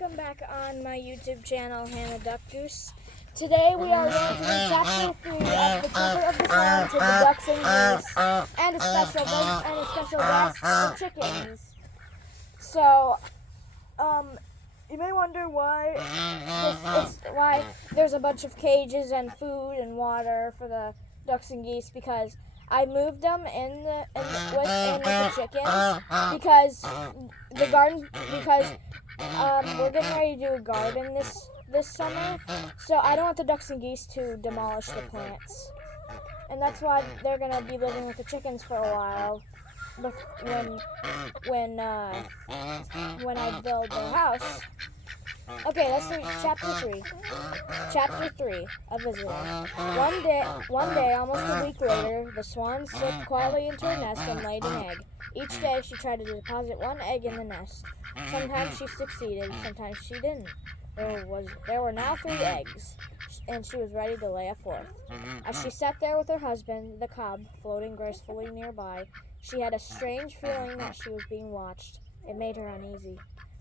welcome back on my YouTube channel, Hannah Duck Goose. Today we are going to read Chapter 3 of the Trumpet of the Swan to the Ducks and Geese, and a special guest, the chickens. So, you may wonder why there's a bunch of cages and food and water for the ducks and geese, because I moved them in with the chickens because we're getting ready to do a garden this summer, so I don't want the ducks and geese to demolish the plants, and that's why they're gonna be living with the chickens for a while. When I build their house. Okay, let's read Chapter 3. Chapter 3, A Visitor. One day, almost a week later, the swan slipped quietly into her nest and laid an egg. Each day, she tried to deposit one egg in the nest. Sometimes she succeeded, sometimes she didn't. There were now 3 eggs, and she was ready to lay a 4th. As she sat there with her husband, the cob, floating gracefully nearby, she had a strange feeling that she was being watched. It made her uneasy.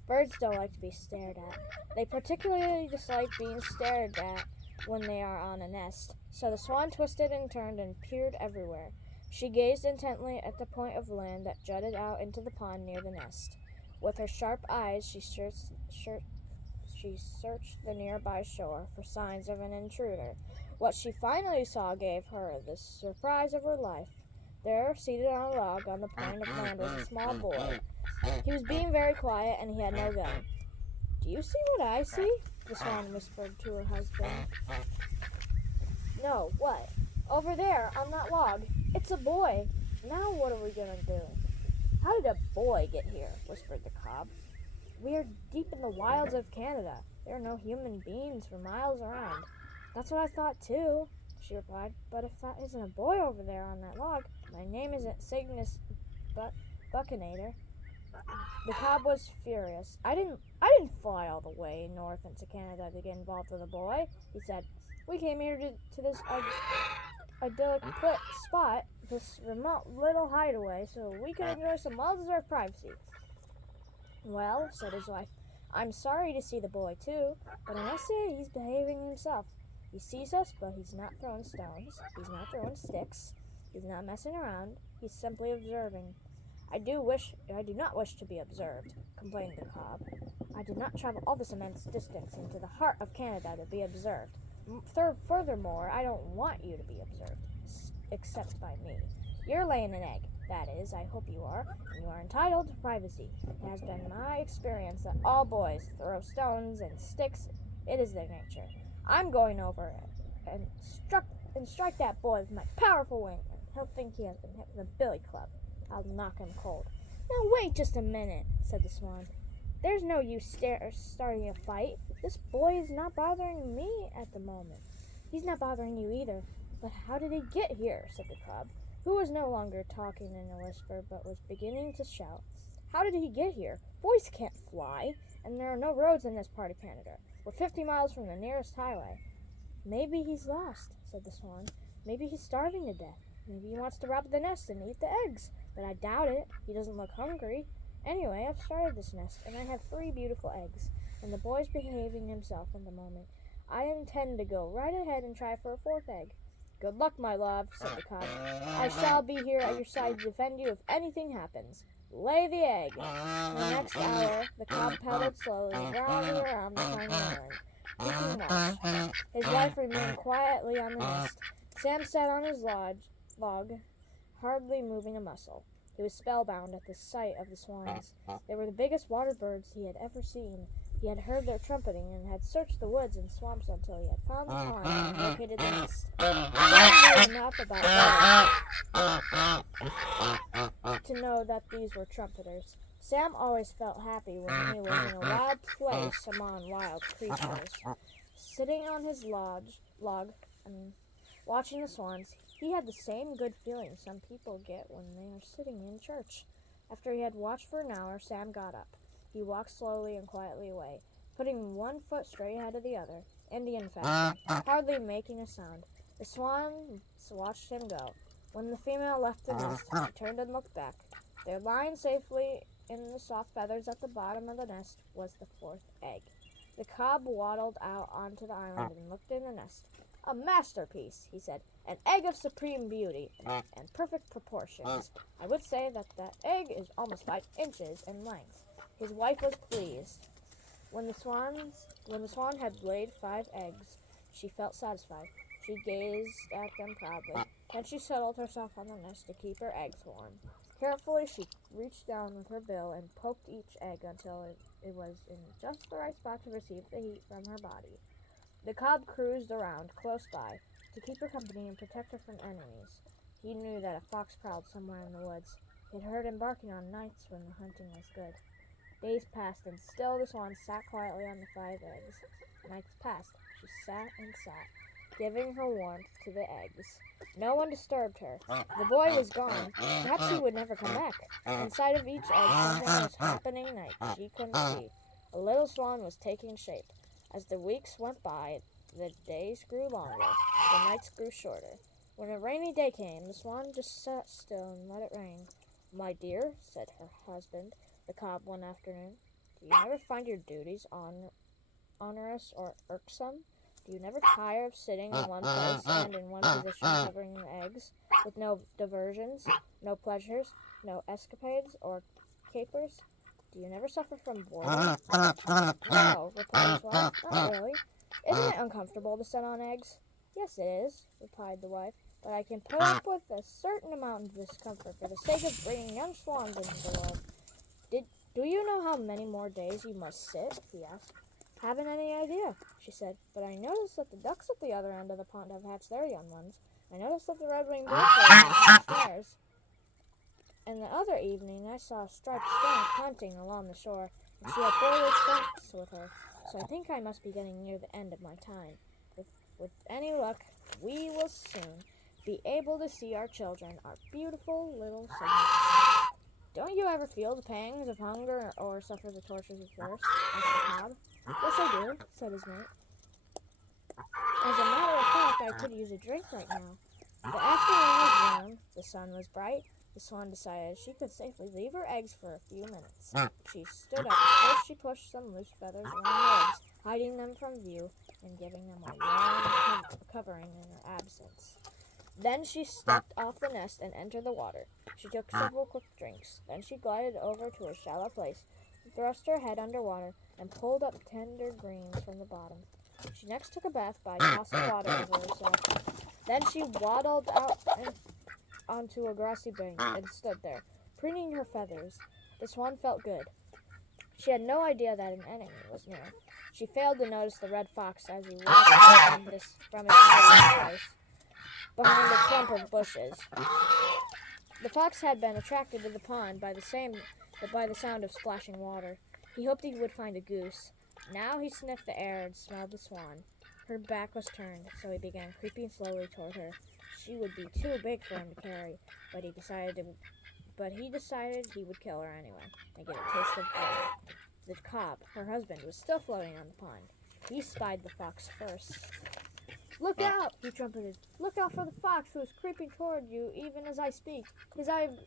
Birds don't like to be stared at. They particularly dislike being stared at when they are on a nest. So the swan twisted and turned and peered everywhere. She gazed intently at the point of land that jutted out into the pond near the nest. With her sharp eyes, she searched the nearby shore for signs of an intruder. What she finally saw gave her the surprise of her life. There, seated on a log on the point of land, was a small boy. He was being very quiet, and he had no gun. "Do you see what I see?" the swan whispered to her husband. "No, what?" "Over there, on that log. It's a boy. Now what are we going to do?" "How did a boy get here?" whispered the cob. "We are deep in the wilds of Canada. There are no human beings for miles around." "That's what I thought, too," she replied. "But if that isn't a boy over there on that log, my name isn't Cygnus Buccinator." The cob was furious. I didn't fly all the way north into Canada to get involved with a boy," he said. "We came here to this idyllic spot, this remote little hideaway, so we could enjoy some well-deserved privacy." "Well," said his wife, "I'm sorry to see the boy, too, but I must say he's behaving himself. He sees us, but he's not throwing stones. He's not throwing sticks. He's not messing around. He's simply observing." I do not wish to be observed," complained the cob. "I did not travel all this immense distance into the heart of Canada to be observed. Furthermore, I don't want you to be observed, except by me. You're laying an egg. That is, I hope you are, and you are entitled to privacy. It has been my experience that all boys throw stones and sticks. It is their nature. I'm going over and strike that boy with my powerful wing, and he'll think he has been hit with a billy club. I'll knock him cold." "Now wait just a minute," said the swan. "There's no use starting a fight. This boy is not bothering me at the moment." "He's not bothering you either. But how did he get here?" said the cob, who was no longer talking in a whisper, but was beginning to shout. "How did he get here? Boys can't fly, and there are no roads in this part of Canada. We're 50 miles from the nearest highway." "Maybe he's lost," said the swan. "Maybe he's starving to death. Maybe he wants to rob the nest and eat the eggs, but I doubt it. He doesn't look hungry. Anyway, I've started this nest, and I have 3 beautiful eggs, and the boy's behaving himself at the moment. I intend to go right ahead and try for a 4th egg." "Good luck, my love," said the cob. "I shall be here at your side to defend you if anything happens. Lay the egg." In the next hour, the cob paddled slowly round and around the tiny island, keeping watch. His wife remained quietly on the nest. Sam sat on his log, hardly moving a muscle. He was spellbound at the sight of the swans. They were the biggest water birds he had ever seen. He had heard their trumpeting and had searched the woods and swamps until he had found the pond and located the nest. Sam knew enough about birds to know that these were trumpeters. Sam always felt happy when he was in a wild place among wild creatures. Sitting on his log and watching the swans, he had the same good feeling some people get when they are sitting in church. After he had watched for an hour, Sam got up. He walked slowly and quietly away, putting one foot straight ahead of the other, Indian fashion, hardly making a sound. The swans watched him go. When the female left the nest, he turned and looked back. They were lying safely in the soft feathers at the bottom of the nest was the fourth egg. The cob waddled out onto the island and looked in the nest. "A masterpiece," he said. "An egg of supreme beauty and perfect proportions. I would say that egg is almost 5 inches in length." His wife was pleased. When the swan had laid 5 eggs, she felt satisfied. She gazed at them proudly. Then she settled herself on the nest to keep her eggs warm. Carefully, she reached down with her bill and poked each egg until it was in just the right spot to receive the heat from her body. The cob cruised around close by to keep her company and protect her from enemies. He knew that a fox prowled somewhere in the woods. He had heard him barking on nights when the hunting was good. Days passed, and still the swan sat quietly on the 5 eggs. Nights passed. She sat and sat, giving her warmth to the eggs. No one disturbed her. The boy was gone. Perhaps he would never come back. Inside of each egg something was happening that she couldn't see. A little swan was taking shape. As the weeks went by, the days grew longer. The nights grew shorter. When a rainy day came, the swan just sat still and let it rain. "My dear," said her husband, the cob, one afternoon, "do you never find your duties onerous or irksome? Do you never tire of sitting in one place and in one position covering the eggs, with no diversions, no pleasures, no escapades or capers? Do you never suffer from boredom?" "No," replied his wife, "not really. Isn't it uncomfortable to sit on eggs?" "Yes, it is," replied the wife, "but I can put up with a certain amount of discomfort for the sake of bringing young swans into the world." Do you know how many more days you must sit?" he asked. "Haven't any idea," she said, "but I noticed that the ducks at the other end of the pond have hatched their young ones. I noticed that the red-winged blackbird has hatched theirs. And the other evening I saw a striped skunk hunting along the shore, and she had 4 little skunks with her. So I think I must be getting near the end of my time. With any luck, we will soon be able to see our children, our beautiful little siblings." "Don't you ever feel the pangs of hunger or suffer the tortures of thirst?" asked the cob. "Yes, I do," said his mate. "As a matter of fact, I could use a drink right now." The afternoon was warm, the sun was bright. The swan decided she could safely leave her eggs for a few minutes. She stood up. First she pushed some loose feathers around the eggs, hiding them from view and giving them a warm covering in her absence. Then she stepped off the nest and entered the water. She took several quick drinks. Then she glided over to a shallow place, thrust her head under water, and pulled up tender greens from the bottom. She next took a bath by tossing water over herself. Then she waddled out onto a grassy bank and stood there, preening her feathers. The swan felt good. She had no idea that an enemy was near. She failed to notice the red fox as he watched her from his hiding place behind a clump of bushes. The fox had been attracted to the pond by the sound of splashing water. He hoped he would find a goose. Now he sniffed the air and smelled the swan. Her back was turned, so he began creeping slowly toward her. She would be too big for him to carry, but he decided he would kill her anyway and get a taste of blood. The cob, her husband, was still floating on the pond. He spied the fox first. "Look out!" he trumpeted. "Look out for the fox who is creeping toward you even as I speak. His eyes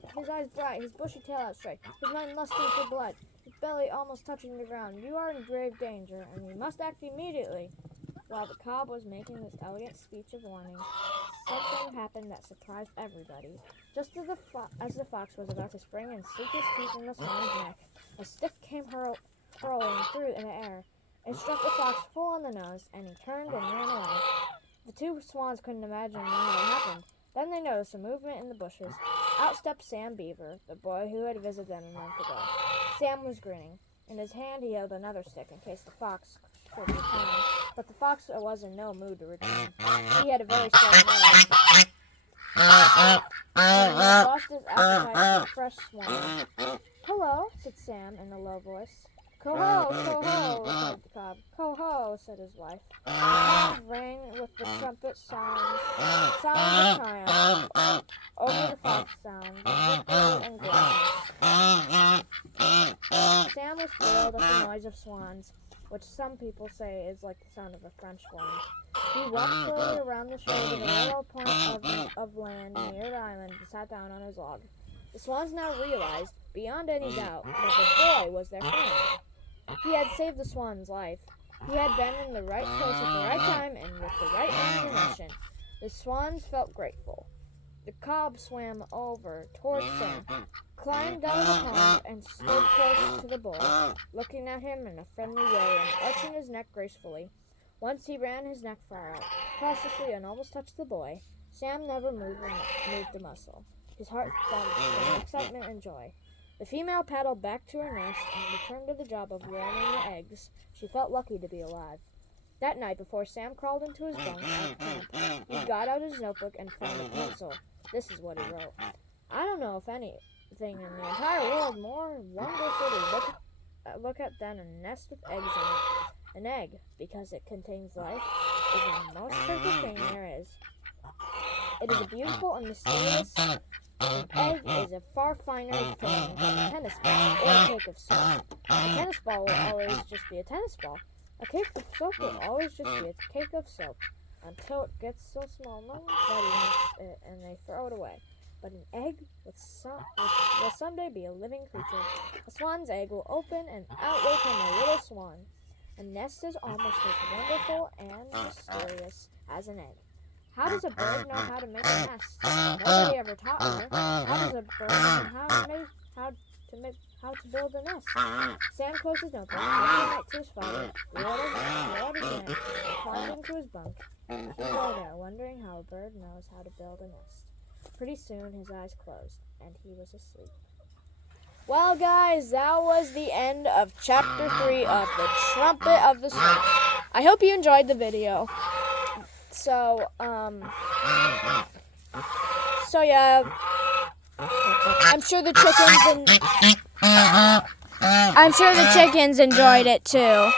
bright, his bushy tail out straight, his mane lusting for blood, his belly almost touching the ground. You are in grave danger, and you must act immediately." While the cob was making this elegant speech of warning, something happened that surprised everybody. Just as the fox was about to spring and sink his teeth in the swan's neck, a stick came hurling through the air. It struck the fox full on the nose, and he turned and ran away. The 2 swans couldn't imagine what had happened. Then they noticed a movement in the bushes. Out stepped Sam Beaver, the boy who had visited them a month ago. Sam was grinning. In his hand he held another stick in case the fox should return. But the fox was in no mood to return. He had a very strong nose, and he had lost his appetite for fresh swan. "Hello," said Sam in a low voice. "Coho, coho," replied the cob. "Coho," said his wife. The pond rang with the trumpet sounds of triumph over the fox sounds of victory and gladness. Sam was thrilled at the noise of swans, which some people say is like the sound of a French horn. He walked slowly around the shore to the little point of land near the island and sat down on his log. The swans now realized, beyond any doubt, that the boy was their friend. He had saved the swan's life. He had been in the right place at the right time and with the right ammunition. The swans felt grateful. The cob swam over toward Sam, climbed down the pond, and stood close to the boy, looking at him in a friendly way and arching his neck gracefully. Once he ran his neck far out, cautiously, and almost touched the boy. Sam never moved a muscle. His heart thumped with excitement and joy. The female paddled back to her nest and returned to the job of warming the eggs. She felt lucky to be alive. That night, before Sam crawled into his bunk at camp, he got out his notebook and found a pencil. This is what he wrote. I don't know if anything in the entire world more wonderful to look at than a nest with eggs in it. An egg, because it contains life, is the most perfect thing there is. It is a beautiful and mysterious. An egg is a far finer thing than a tennis ball or a cake of soap. A tennis ball will always just be a tennis ball. A cake of soap will always just be a cake of soap until it gets so small no one wants it and they throw it away. But an egg will someday be a living creature. A swan's egg will open and out will come a little swan. A nest is almost as wonderful and mysterious as an egg. How does a bird know how to make a nest? Nobody ever taught her. How does a bird know how to build a nest? Sam closed his notebook, said goodnight to his father, rolled his neck, climbed into his bunk. He lay there, wondering how a bird knows how to build a nest. Pretty soon his eyes closed, and he was asleep. Well, guys, that was the end of Chapter 3 of The Trumpet of the Swan. I hope you enjoyed the video. So yeah, I'm sure the chickens enjoyed it too. Well,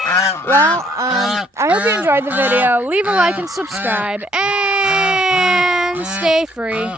I hope you enjoyed the video. Leave a like and subscribe, and stay free.